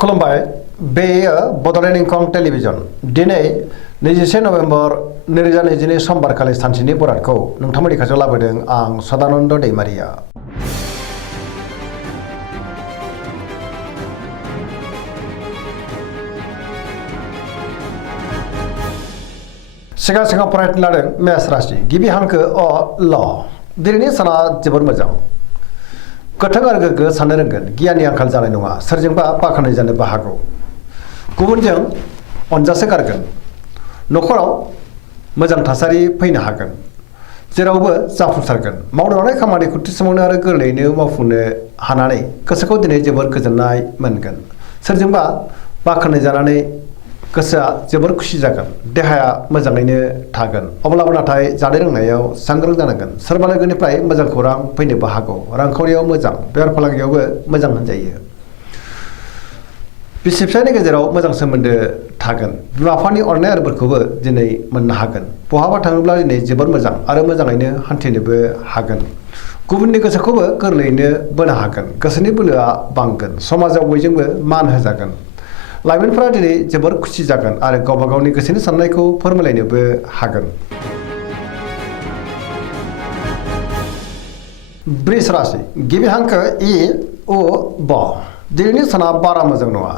खुलुमबाय बेयो बड'लेण्ड इंखं टेलिभिजन दिनै 21 नभेम्बर 2022 समबारखालि सानसेनि बरादखौ नोंथांमोननि खाथियाव लाबोदों आं सदानन्द दैमारिया। सिगां फरायनो लादों मेष राशि गिबि हांखो अ ल दिनैनि साना जोबोर मोजां गोथों आरो गोग्गो साननो रोंगोन गियाननि आंखाल जानाय नङा सोरजोंबा बाख्नाय जानोबो हागौ गुबुनजों अनजासो गारगोन न'खराव मोजां थासारि फैनो हागोन जेरावबो जाफुंसारगोन मावनो लानाय खामानिखौ थि समावनो आरो गोरलैयैनो मावफुंनो हानानै गोसोखौ दिनै जोबोर गोजोननाय मोनगोन सोरजोंबा बाख्नाय जानानै गोसोआ जोबोर खुसि जागोन देहाया मोजाङैनो थागोन अब्लाबो नाथाय जानाय लोंनायाव सांग्रां जानांगोन सोरबा लोगोनिफ्राय मोजां खौरां फैनोबो हागौ रांखावरियाव मोजां बेफार फालांगियावबो मोजां होनजायो बिसि फिसायनि गेजेराव मोजां सोमोन्दो थागोन बिमा बिफानि अननाय आरो बोरखौबो दिनै मोननो हागोन बहाबा थाङोब्ला दिनै जोबोर मोजां आरो मोजाङैनो हान्थिनोबो हागोन गुबुननि गोसोखौबो गोरलैयैनो बोनो हागोन गोसोनि बोलोआ बांगोन समाजाव बयजोंबो मान होजागोन लाइमोनफोरा दिनै जोबोर खुसि जागोन आरो गावबा गावनि गोसोनि साननायखौ फोरमायलायनोबो हागोन वृष राशि गिबि हांखो इ उ ब दिनैनि साना बारा मोजां नङा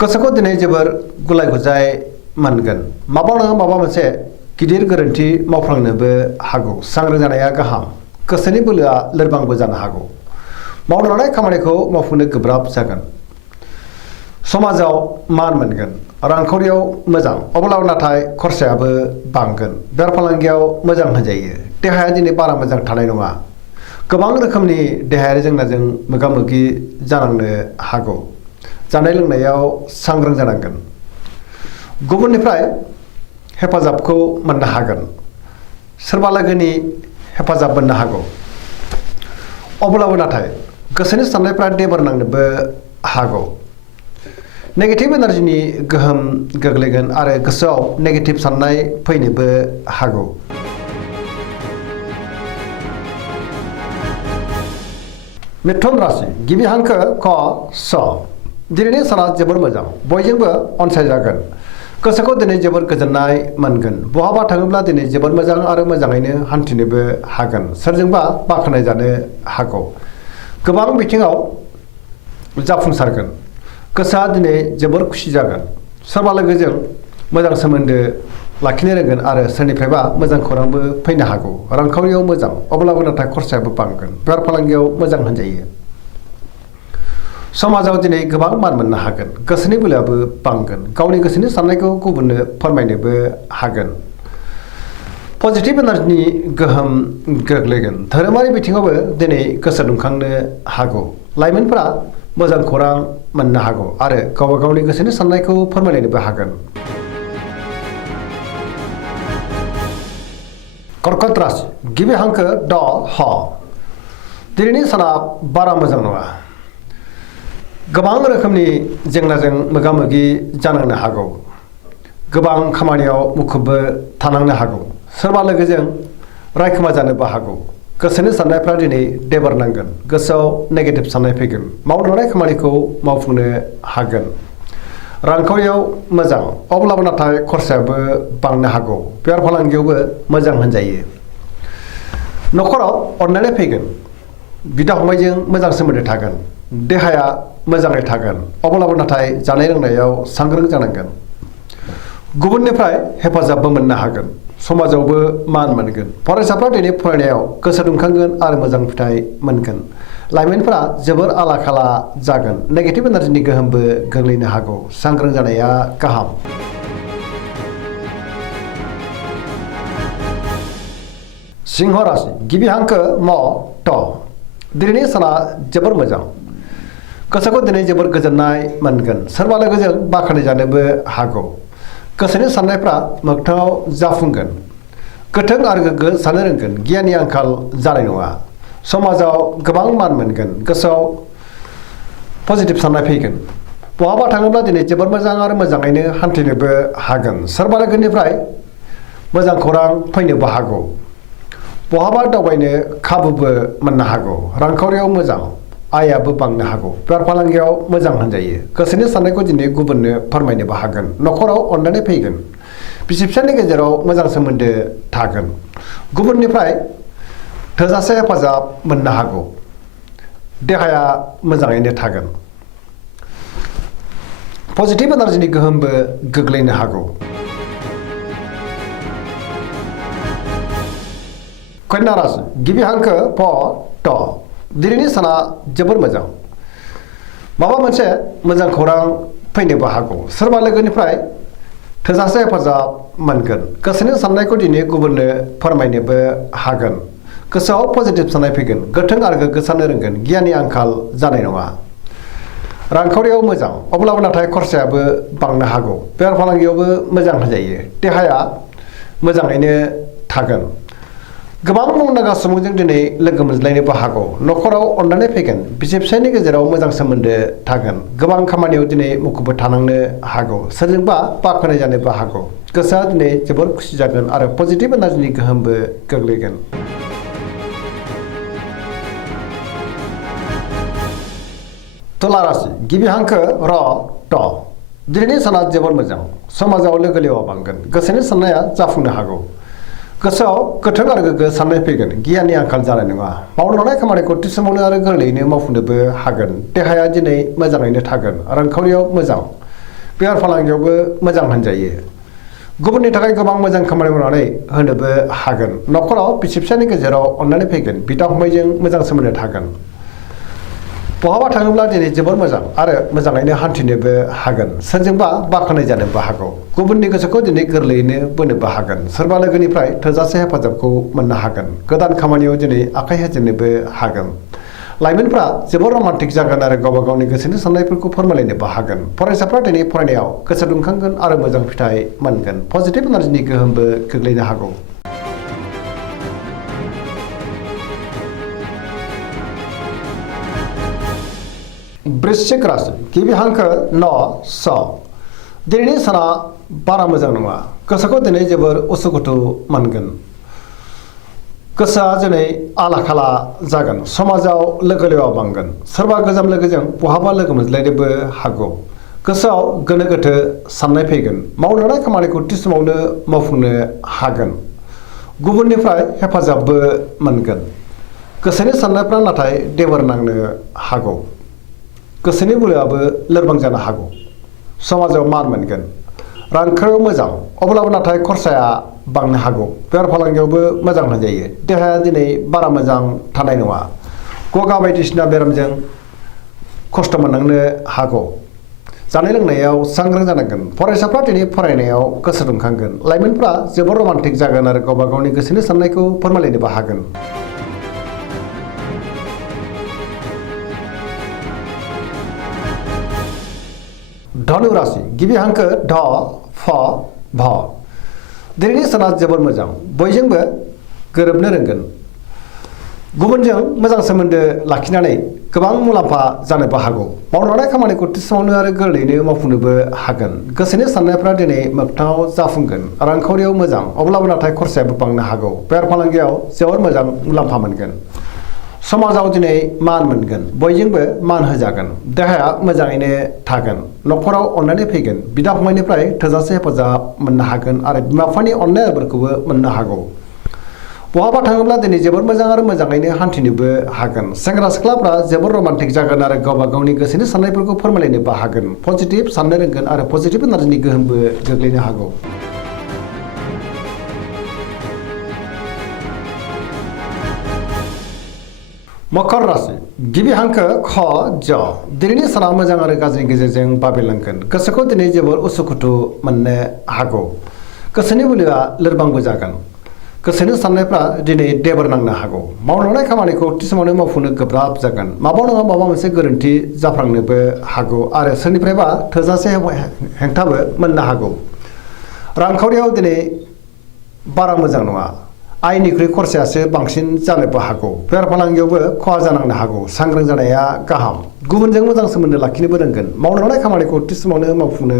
गोसोखौ दिनै जोबोर गुलाय गुजाय मोनगोन माबा नङा माबा मोनसे गिदिर गोरोन्थि मावफ्लांनोबो हागौ सांग्रां जानाया गाहाम गोसोनि बोलोआ लोरबांबो जानो हागौ मावनो लानाय खामानिखौ मावफुंनो गोब्राब जागोन समाजाव मान मोनगोन रांखावरियाव मोजां अब्लाबो नाथाय खरसायाबो बांगोन बेफार फालांगियाव मोजां होनजायो देहाया दिनै बारा मोजां थानाय नङा गोबां रोखोमनि देहायारि जेंनाजों मोगा मोगि जानांनो हागौ जानाय लोंनायाव सांग्रां जानांगोन गुबुननिफ्राय हेफाजाबखौ मोननो हागोन सोरबा लोगोनि हेफाजाब मोननो हागौ अब्लाबो नाथाय गोसोनि साननायफ्रा देबार नांनोबो हागौ नेगेटिभ एनार्जिनि गोहोम गोग्लैगोन आरो गोसोआव नेगेटिभ साननाय फैनोबो हागौ मिथुन राशि गिबि हांखो क स दिनैनि साना जोबोर मोजां बयजोंबो अनसायजागोन गोसोखौ दिनै जोबोर गोजोननाय मोनगोन बहाबा थाङोब्ला दिनै जोबोर मोजां आरो मोजाङैनो हान्थिनोबो हागोन सोरजोंबा बाख्नाय जानो हागौ गोबां बिथिङाव जाफुंसारगोन गोसोआ दिनै जोबोर खुसि जागोन सोरबा लोगोजों मोजां सोमोन्दो लाखिनो रोंगोन आरो सोरनिफ्रायबा मोजां खौरांबो फैनो हागौ रांखावरियाव मोजां अब्लाबो नाथाय खरसायाबो बांगोन बेफार फालांगियाव मोजां होनजायो समाजाव दिनै गोबां मान मोननो हागोन गोसोनि बोलोआबो बांगोन गावनि गोसोनि साननायखौ गुबुननो फोरमायनोबो हागोन पजिटिभ एनार्जिनि गोहोम गोग्लैगोन धोरोमारि बिथिङावबो दिनै गोसो दुंखांनो हागौ लाइमोनफोरा मोजां खौरां मोननो हागौ आरो गावबा गावनि गोसोनि साननायखौ फोरमायलायनोबो हागोन कर्कट राशि गिबि हांखो ड ह दिनैनि साना बारा मोजां नङा गोबां रोखोमनि जेंनाजों मोगा मोगि जानांनो हागौ गोबां खामानियाव मुखुबबो थानांनो हागौ सोरबा लोगोजों रायखोमा जानोबो हागौ गोसोनि साननायफ्रा दिनै देबार नांगोन गोसोआव नेगेटिभ साननाय फैगोन मावनो लानाय खामानिखौ मावफुंनो हागोन रांखावरियाव मोजां अब्लाबो नाथाय खरसायाबो बांनो हागौ बेफार फालांगियावबो मोजां होनजायो न'खराव अननाय फैगोन बिदा फंबायजों मोजां सोमोन्दो थागोन देहाया मोजाङै थागोन अब्लाबो नाथाय जानाय लोंनायाव सांग्रां जानांगोन गुबुननिफ्राय हेफाजाबबो मोननो हागोन समाजावबो मान मोनगोन फरायसाफ्रा दिनै फरायनायाव गोसो दुंखांगोन आरो मोजां फिथाइ मोनगोन लाइमोनफोरा जोबोर आला खाला जागोन नेगेटिभ एनार्जिनि गोहोमबो गोग्लैनो हागौ सांग्रां जानाया गाहाम सिंह राशि गिबि हांखो म ट दिनैनि साना जोबोर मोजां गोसोखौ दिनै जोबोर गोजोननाय मोनगोन सोरबा लोगोजों बाख्नाय जानोबो हागौ गोसोनि साननायफ्रा मोगथाङाव जाफुंगोन गोथों आरो गोग्गो साननो रोंगोन गियाननि आंखाल जानाय नङा समाजाव गोबां मान मोनगोन गोसोआव पजिटिभ साननाय फैगोन बहाबा थाङोब्ला दिनै जोबोर मोजां आरो मोजाङैनो हान्थिनोबो हागोन सोरबा लोगोनिफ्राय मोजां खौरां फैनोबो हागौ बहाबा दावबायनो खाबुबो मोननो हागौ रांखावरियाव मोजां आयाबो बांनो हागौ बेफार फालांगियाव मोजां होनजायो गोसोनि साननायखौ दिनै गुबुननो फोरमायनोबो हागोन न'खराव अननानै फैगोन बिसि फिसायनि गेजेराव मोजां सोमोन्दो थागोन गुबुननिफ्राय थोजासे हेफाजाब मोननो हागौ देहाया मोजाङैनो थागोन पजिटिभ एनार्जिनि गोहोमबो गोग्लैनो हागौ कन्या राशि गिबि हांखो प ट दिनैनि साना जोबोर मोजां माबा मोनसे मोजां खौरां फैनोबो हागौ सोरबा लोगोनिफ्राय थोजासे हेफाजाब मोनगोन गोसोनि साननायखौ दिनै गुबुननो फोरमायनोबो हागोन गोसोआव पजिटिभ साननाय फैगोन गोथों आरो गोग्गो साननो रोंगोन गियाननि आंखाल जानाय नङा रांखावरियाव मोजां अब्लाबो नाथाय खरसायाबो बांनो हागौ बेफार फालांगियावबो मोजां होनजायो देहाया मोजाङैनो थागोन गोबां मुंदांखा सुबुंजों दिनै लोगो मोनज्लायनोबो हागौ न'खराव अननानै फैगोन बिसि फिसायनि गेजेराव मोजां सोमोन्दो थागोन गोबां खामानियाव दिनै मुखुबबो थानांनो हागौ सोरजोंबा बाख्नाय जानोबो हागौ गोसोआ दिनै जोबोर खुसि जागोन आरो पजिटिभ एनार्जिनि गोहोमबो गोग्लैगोन तुला राशि गिबि हांखो र ट दिनैनि साना जोबोर मोजां समाजाव लोगो लेवा बांगोन गोसोनि साननाया जाफुंनो हागौ गोसोआव गोथों आरो गोग्गो साननाय फैगोन गियाननि आंखाल जानाय नङा मावनो लानाय खामानिखौ थि समावनो आरो गोरलैयैनो मावफुंनोबो हागोन देहाया दिनै मोजाङैनो थागोन रांखावरियाव मोजां बेफार फालांगियावबो मोजां होनजायो गुबुननि थाखाय गोबां मोजां खामानि मावनानै होनोबो हागोन न'खराव बिसि फिसायनि गेजेराव अननानै फैगोन बिदा फंबायजों मोजां सोमोन्दो थागोन बहाबा थाङोब्ला दिनै जोबोर मोजां आरो मोजाङैनो हान्थिनोबो हागोन सोरजोंबा बाख्नाय जानोबो हागौ गुबुननि गोसोखौ दिनै गोरलैयैनो बोनोबो हागोन सोरबा लोगोनिफ्राय थोजासे हेफाजाबखौ मोननो हागोन गोदान खामानियाव दिनै आखाइ होजेननोबो हागोन लाइमोनफ्रा जोबोर रमान्टिक जागोन आरो गावबा गावनि गोसोनि साननायफोरखौ फोरमायलायनोबो हागोन फरायसाफ्रा दिनै फरायनायाव गोसो दुंखांगोन आरो मोजां फिथाइ मोनगोन पजिटिभ एनार्जिनि गोहोमबो गोग्लैनो हागौ वृश्चिक राशि गिबि हांखो न स दिनैनि साना बारा मोजां नङा गोसोखौ दिनै जोबोर उसुखुथु मोनगोन गोसोआ दिनै आला खाला जागोन समाजाव लोगो लेवा बांगोन सोरबा गोजाम लोगोजों बहाबा लोगो मोनज्लायनोबो हागौ गोसोआव गोनो गोथो साननाय फैगोन मावनो लानाय खामानिखौ थि समावनो मावफुंनो हागोन गुबुननिफ्राय हेफाजाबबो मोनगोन गोसोनि साननायफ्रा नाथाय देबोर नांनो हागौ गोसोनि बोलोआबो लोरबां जानो हागौ समाजाव मान मोनगोन रांखावरियाव मोजां अब्लाबो नाथाय खरसाया बांनो हागौ बेफार फालांगियावबो मोजां होनजायो देहाया दिनै बारा मोजां थानाय नङा गगा बायदिसिना बेरामजों खस्थ' मोननांनो हागौ जानाय लोंनायाव सांग्रां जानांगोन फरायसाफ्रा दिनै फरायनायाव गोसो दुंखांगोन लाइमोनफ्रा जोबोर रमान्टिक जागोन आरो गावबा गावनि गोसोनि साननायखौ फोरमायलायनोबो हागोन धनु राशि गिबि हांखो ध फ भ दिनैनि साना जोबोर मोजां बयजोंबो गोरोबनो रोंगोन गुबुनजों मोजां सोमोन्दो लाखिनानै गोबां मुलाम्फा जानोबो हागौ मावनो लानाय खामानिखौ थि समावनो आरो गोरलैयैनो मावफुंनोबो हागोन गोसोनि साननायफ्रा दिनै मोगथाङाव जाफुंगोन रांखावरियाव मोजां अब्लाबो नाथाय खरसायाबो बांनो हागौ बेफार फालांगियाव जोबोर मोजां मुलाम्फा मोनगोन समाजाव दिनै मान मोनगोन बयजोंबो मान होजागोन देहाया मोजाङैनो थागोन न'खराव अननानै फैगोन बिदा फंबायनिफ्राय थोजासे हेफाजाब मोननो हागोन आरो बिमा बिफानि अननायफोरखौबो मोननो हागौ बहाबा थाङोब्ला दिनै जोबोर मोजां आरो मोजाङैनो हान्थिनोबो हागोन सेंग्रा सिख्लाफ्रा जोबोर रमान्टिक जागोन आरो गावबा गावनि गोसोनि साननायफोरखौ फोरमायलायनोबो हागोन पजिटिभ साननो रोंगोन आरो पजिटिभ एनार्जिनि गोहोमबो गोग्लैनो हागौ मकर राशि गिबि हांखो ख ज दिनैनि साना मोजां आरो गाज्रिनि गेजेरजों बाबेरलांगोन गोसोखौ दिनै जोबोर उसुखुथु मोननो हागौ गोसोनि बोलोआ लोरबांबो जागोन गोसोनि साननायफ्रा दिनै देबोर नांनो हागौ मावनो लानाय खामानिखौ थि समावनो मावफुंनो गोब्राब जागोन माबा नङा माबा मोनसे गोरोन्थि जाफ्लांनोबो हागौ आरो सोरनिफ्रायबा थोजासे हेंथाबो मोननो हागौ रांखावरियाव दिनै बारा मोजां नङा आयनिख्रुइ खरसायासो बांसिन जानोबो हागौ बेफार फालांगियावबो खहा जानांनो हागौ सांग्रां जानाया गाहाम गुबुनजों मोजां सोमोन्दो लाखिनोबो रोंगोन मावनो लानाय खामानिखौ थि समावनो मावफुंनो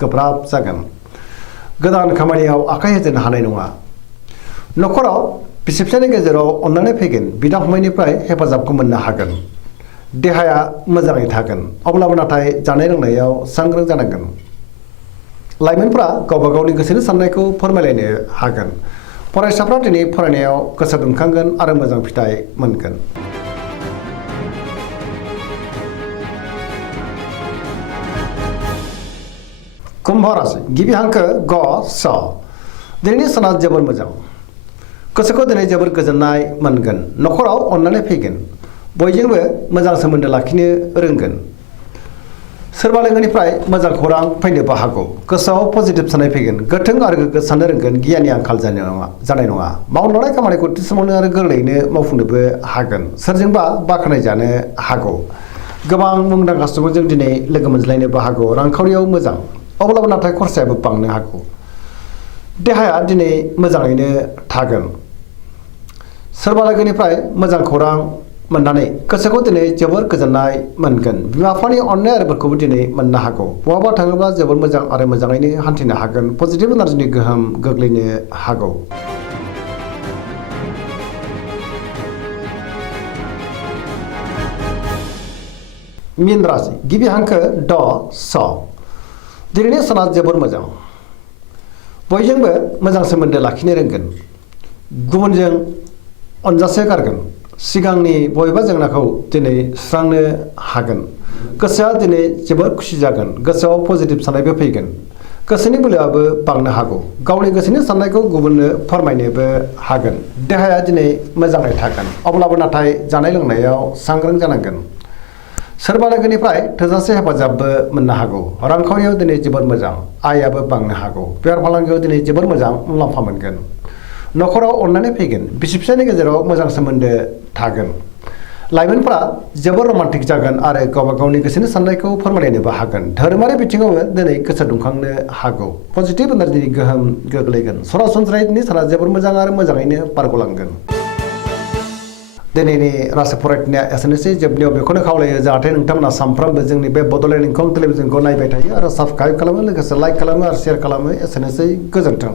गोब्राब जागोन गोदान खामानियाव आखाइ होजेननो हानाय नङा न'खराव बिसि फिसायनि गेजेराव अननानै फैगोन बिदा फंबायनिफ्राय हेफाजाबखौ मोननो हागोन देहाया मोजाङै थागोन अब्लाबो नाथाय जानाय लोंनायाव सांग्रां जानांगोन लाइमोनफ्रा गावबा गावनि गोसोनि साननायखौ फोरमायलायनो हागोन फरायसाफ्रा दिनै फरायनायाव गोसो दुंखांगोन आरो मोजां फिथाइ मोनगोन कुम्भ राशि गिबि हांखो ग स दिनैनि साना जोबोर मोजां गोसोखौ दिनै जोबोर गोजोननाय मोनगोन न'खराव अननानै फैगोन बयजोंबो मोजां सोमोन्दो लाखिनो रोंगोन सोरबा लोगोनिफ्राय मोजां खौरां फैनोबो हागौ गोसोआव पजिटिभ साननाय फैगोन गोथों आरो गोग्गो साननो रोंगोन गियाननि आंखाल जानाय नङा मावनो लानाय खामानिखौ थि समावनो आरो गोरलैयैनो मावफुंनोबो हागोन सोरजोंबा बाख्नाय जानो हागौ गोबां मुंदांखा सुबुंजों दिनै लोगो मोनज्लायनोबो हागौ रांखावरियाव मोजां अब्लाबो नाथाय खरसायाबो बांनो हागौ देहाया दिनै मोजाङैनो थागोन सोरबा लोगोनिफ्राय मोजां खौरां मोननानै गोसोखौ दिनै जोबोर गोजोननाय मोनगोन बिमा बिफानि अननाय आरो बोरखौबो दिनै मोननो हागौ बहाबा थाङोब्ला जोबोर मोजां आरो मोजाङैनो हान्थिनो हागोन पजिटिभ एनार्जिनि गोहोम गोग्लैनो हागौ मीन राशि गिबि हांखो ड स दिनैनि साना जोबोर मोजां बयजोंबो मोजां सोमोन्दो लाखिनो रोंगोन गुबुनजों अनजासे गारगोन सिगांनि बबेबा जेंनाखौ दिनै सुस्रांनो हागोन गोसोआ दिनै जोबोर खुसि जागोन गोसोआव पजिटिभ साननायबो फैगोन गोसोनि बोलोआबो बांनो हागौ गावनि गोसोनि साननायखौ गुबुननो फोरमायनोबो हागोन देहाया दिनै मोजाङै थागोन अब्लाबो नाथाय जानाय लोंनायाव सांग्रां जानांगोन सोरबा लोगोनिफ्राय थोजासे हेफाजाबबो मोननो हागौ रांखावरियाव दिनै जोबोर मोजां आयाबो बांनो हागौ बेफार फालांगियाव दिनै जोबोर मोजां मुलाम्फा मोनगोन न'खराव अननानै फैगोन बिसि फिसायनि गेजेराव मोजां सोमोन्दो थागोन लाइमोनफ्रा जोबोर रमान्टिक जागोन आरो गावबा गावनि गोसोनि साननायखौ फोरमायलायनोबो हागोन धोरोमारि बिथिङावबो दिनै गोसो दुंखांनो हागौ पजिटिभ एनार्जिनि गोहोम गोग्लैगोन सरासनस्रायै दिनै साना जोबोर मोजां आरो मोजाङैनो बारग'लांगोन दिनैनि राशि फरायनाया एसेनोसै जोबनायाव बेखौनो खावलायो जाहाथे नोंथांमोना सानफ्रोमबो जोंनि बे बड'लेण्ड इंखं टेलिभिजनखौ नायबाय थायो आरो साबस्क्राइब खालामो लोगोसे लाइक खालामो आरो शेयार खालामो एसेनोसै गोजोन्थों